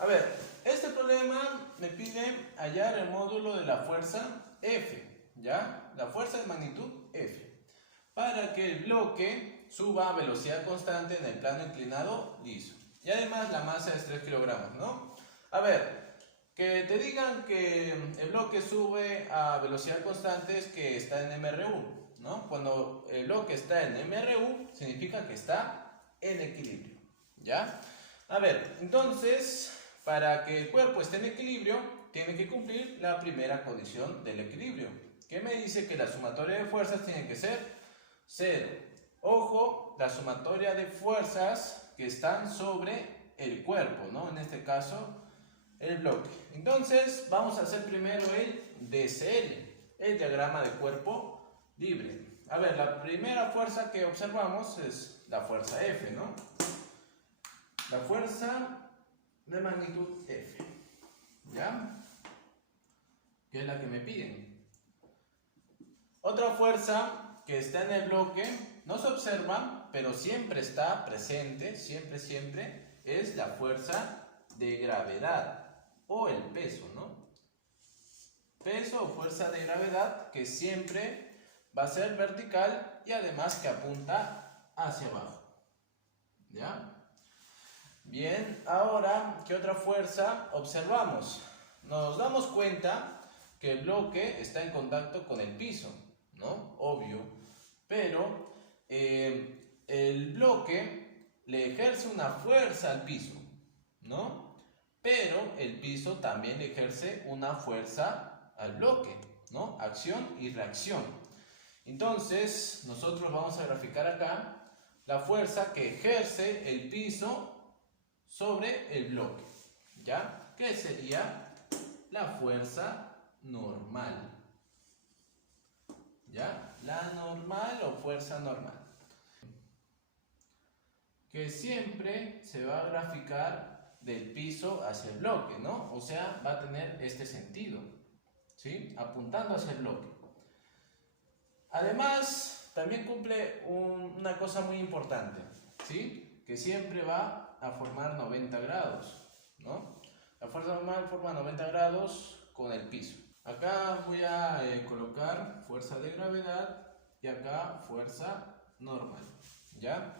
A ver, este problema me pide hallar el módulo de la fuerza F, ¿ya? La fuerza de magnitud F, para que el bloque suba a velocidad constante en el plano inclinado liso. Y además la masa es 3 kilogramos, ¿no? A ver, que te digan que el bloque sube a velocidad constante es que está en MRU, ¿no? Cuando el bloque está en MRU, significa que está en equilibrio, ¿ya? A ver, entonces, para que el cuerpo esté en equilibrio, tiene que cumplir la primera condición del equilibrio, que me dice que la sumatoria de fuerzas tiene que ser 0. Ojo, la sumatoria de fuerzas que están sobre el cuerpo, ¿no? En este caso, el bloque. Entonces, vamos a hacer primero el DCL, el diagrama de cuerpo libre. A ver, la primera fuerza que observamos es la fuerza F, ¿no? La fuerza de magnitud F, ¿ya? Que es la que me piden. Otra fuerza que está en el bloque, no se observa, pero siempre está presente, siempre, es la fuerza de gravedad o el peso, ¿no? Peso o fuerza de gravedad que siempre va a ser vertical y además que apunta hacia abajo, ¿ya? Bien, ahora, ¿qué otra fuerza observamos? Nos damos cuenta que el bloque está en contacto con el piso, ¿no? Obvio, pero el bloque le ejerce una fuerza al piso, ¿no? Pero el piso también le ejerce una fuerza al bloque, ¿no? Acción y reacción. Entonces, nosotros vamos a graficar acá la fuerza que ejerce el piso sobre el bloque, ¿ya? Que sería la fuerza normal, ¿ya? La normal o fuerza normal, que siempre se va a graficar del piso hacia el bloque, ¿no? O sea, va a tener este sentido, ¿sí? Apuntando hacia el bloque. Además, también cumple una cosa muy importante, ¿sí? Que siempre va a formar 90 grados, ¿no? La fuerza normal forma 90 grados con el piso. Acá voy a colocar fuerza de gravedad y acá fuerza normal, ¿ya?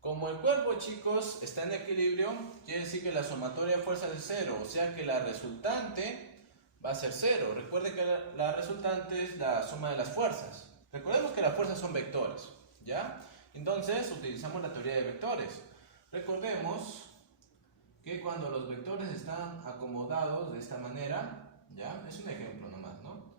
Como el cuerpo, chicos, está en equilibrio, quiere decir que la sumatoria de fuerzas es 0, o sea que la resultante va a ser 0. Recuerden que la resultante es la suma de las fuerzas. Recordemos que las fuerzas son vectores, ¿ya? Entonces utilizamos la teoría de vectores. Recordemos que cuando los vectores están acomodados de esta manera, ¿ya? Es un ejemplo nomás, ¿no?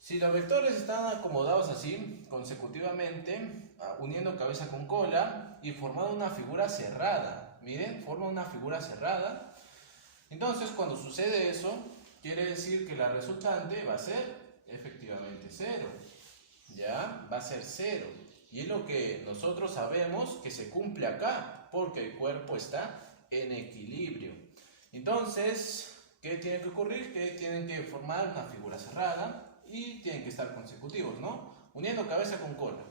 Si los vectores están acomodados así, consecutivamente, uniendo cabeza con cola y formando una figura cerrada, miren, forma una figura cerrada. Entonces, cuando sucede eso, quiere decir que la resultante va a ser efectivamente 0, ¿ya? Va a ser 0. Y es lo que nosotros sabemos que se cumple acá, porque el cuerpo está en equilibrio. Entonces, ¿qué tiene que ocurrir? Que tienen que formar una figura cerrada y tienen que estar consecutivos, ¿no? Uniendo cabeza con cola.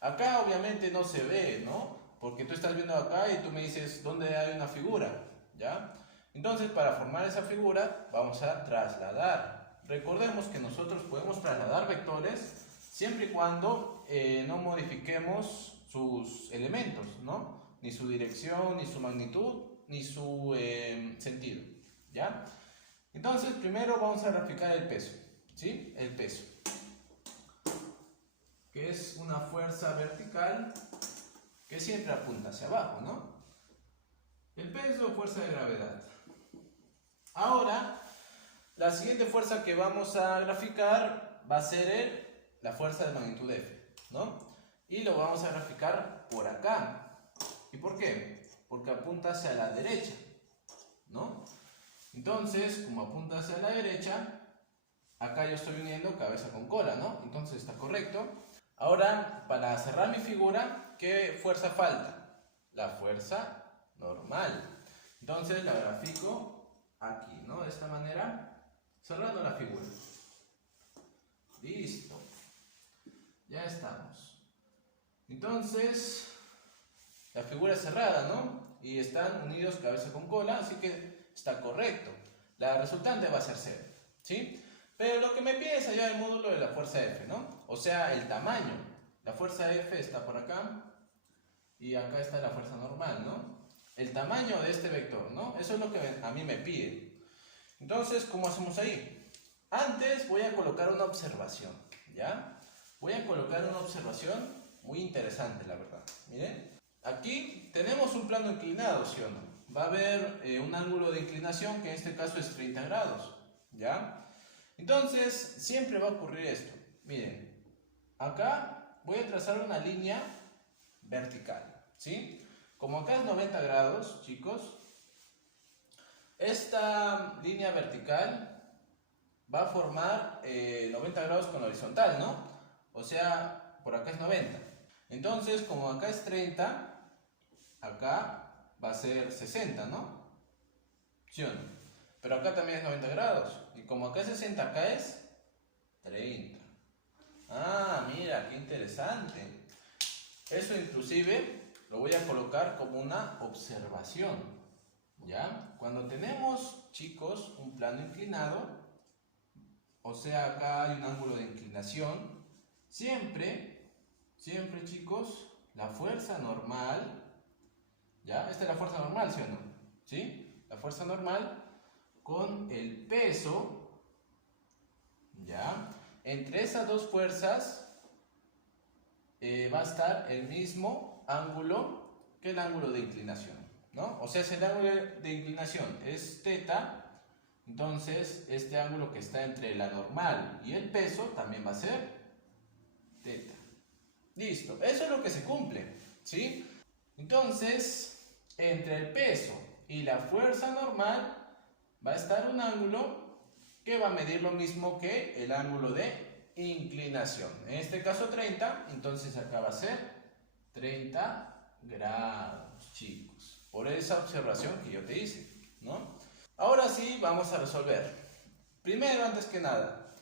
Acá obviamente no se ve, ¿no? Porque tú estás viendo acá y tú me dices, ¿dónde hay una figura? ¿Ya? Entonces, para formar esa figura, vamos a trasladar. Recordemos que nosotros podemos trasladar vectores siempre y cuando no modifiquemos sus elementos, ¿no? Ni su dirección, ni su magnitud, ni su sentido, ¿ya? Entonces, primero vamos a graficar el peso, ¿sí? El peso, que es una fuerza vertical que siempre apunta hacia abajo, ¿no? El peso o fuerza de gravedad. Ahora, la siguiente fuerza que vamos a graficar va a ser la fuerza de magnitud F, ¿no? Y lo vamos a graficar por acá. ¿Y por qué? Porque apunta hacia la derecha, ¿no? Entonces, como apunta hacia la derecha, acá yo estoy uniendo cabeza con cola, ¿no? Entonces está correcto. Ahora, para cerrar mi figura, ¿qué fuerza falta? La fuerza normal. Entonces la grafico aquí, ¿no? De esta manera, cerrando la figura. Listo. Ya estamos. Entonces, la figura es cerrada, ¿no? Y están unidos cabeza con cola, así que está correcto. La resultante va a ser 0, ¿sí? Pero lo que me pide es hallar el módulo de la fuerza F, ¿no? O sea, el tamaño. La fuerza F está por acá y acá está la fuerza normal, ¿no? El tamaño de este vector, ¿no? Eso es lo que a mí me pide. Entonces, ¿cómo hacemos ahí? Antes voy a colocar una observación, ¿ya? Voy a colocar una observación muy interesante, la verdad. Miren, aquí tenemos un plano inclinado, ¿sí o no? Va a haber un ángulo de inclinación que en este caso es 30 grados, ¿ya? Entonces, siempre va a ocurrir esto. Miren, acá voy a trazar una línea vertical, ¿sí? Como acá es 90 grados, chicos, esta línea vertical va a formar 90 grados con la horizontal, ¿no? O sea, por acá es 90. Entonces, como acá es 30, acá va a ser 60, ¿no? ¿Sí o no? Pero acá también es 90 grados. Y como acá es 60, acá es 30. Ah, mira, qué interesante. Eso inclusive lo voy a colocar como una observación, ¿ya? Cuando tenemos, chicos, un plano inclinado, o sea, acá hay un ángulo de inclinación, siempre, chicos, la fuerza normal, ¿ya? Esta es la fuerza normal, ¿sí o no? ¿Sí? La fuerza normal con el peso, ¿ya? Entre esas dos fuerzas va a estar el mismo ángulo que el ángulo de inclinación, ¿no? O sea, si el ángulo de inclinación es θ, entonces este ángulo que está entre la normal y el peso también va a ser θ. Listo, eso es lo que se cumple, ¿sí? Entonces, entre el peso y la fuerza normal va a estar un ángulo que va a medir lo mismo que el ángulo de inclinación. En este caso 30, entonces acá va a ser 30 grados, chicos. Por esa observación que yo te hice, ¿no? Ahora sí, vamos a resolver. Primero, antes que nada,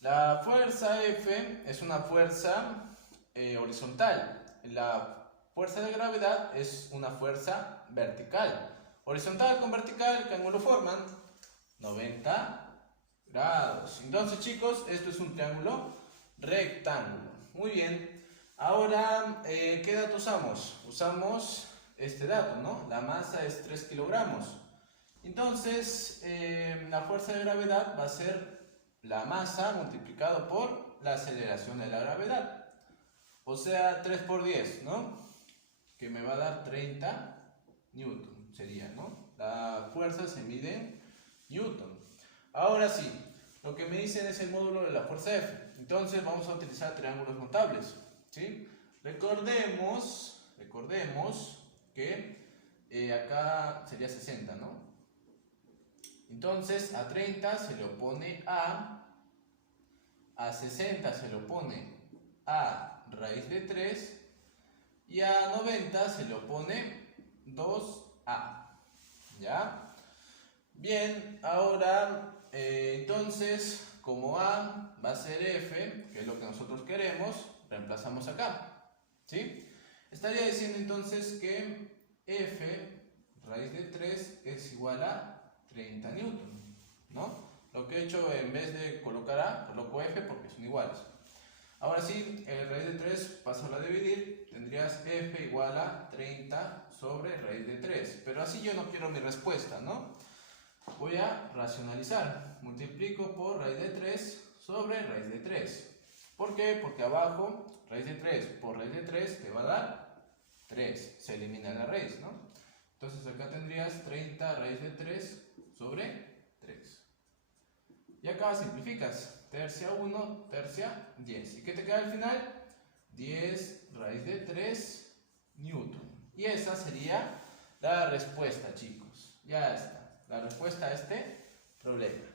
la fuerza F es una fuerza horizontal. La fuerza de gravedad es una fuerza vertical. Horizontal con vertical, ¿qué ángulo forman? 90 grados. Entonces, chicos, esto es un triángulo rectángulo. Muy bien. Ahora, ¿qué dato usamos? Usamos este dato, ¿no? La masa es 3 kilogramos. Entonces, la fuerza de gravedad va a ser la masa multiplicado por la aceleración de la gravedad. O sea, 3 por 10, ¿no? Que me va a dar 30 newton, sería, ¿no? La fuerza se mide en newton. Ahora sí, lo que me dicen es el módulo de la fuerza F. Entonces vamos a utilizar triángulos notables, ¿sí? Recordemos que acá sería 60, ¿no? Entonces a 30 se le opone a 60 se le opone a raíz de 3 y a 90 se le opone 2a, ¿ya? Bien, ahora entonces como a va a ser f, que es lo que nosotros queremos, reemplazamos acá, ¿sí? Estaría diciendo entonces que f raíz de 3 es igual a 30 newton, ¿no? Lo que he hecho, en vez de colocar a, coloco f porque son iguales. Ahora sí, raíz de 3 paso a dividir, tendrías f igual a 30 sobre raíz de 3. Pero así yo no quiero mi respuesta, ¿no? Voy a racionalizar. Multiplico por raíz de 3 sobre raíz de 3. ¿Por qué? Porque abajo, raíz de 3 por raíz de 3 te va a dar 3. Se elimina la raíz, ¿no? Entonces acá tendrías 30 raíz de 3 sobre 3. Y acá simplificas. Tercia 1, tercia 10. ¿Y qué te queda al final? 10 raíz de 3 newton. Y esa sería la respuesta, chicos. Ya está. La respuesta a este problema.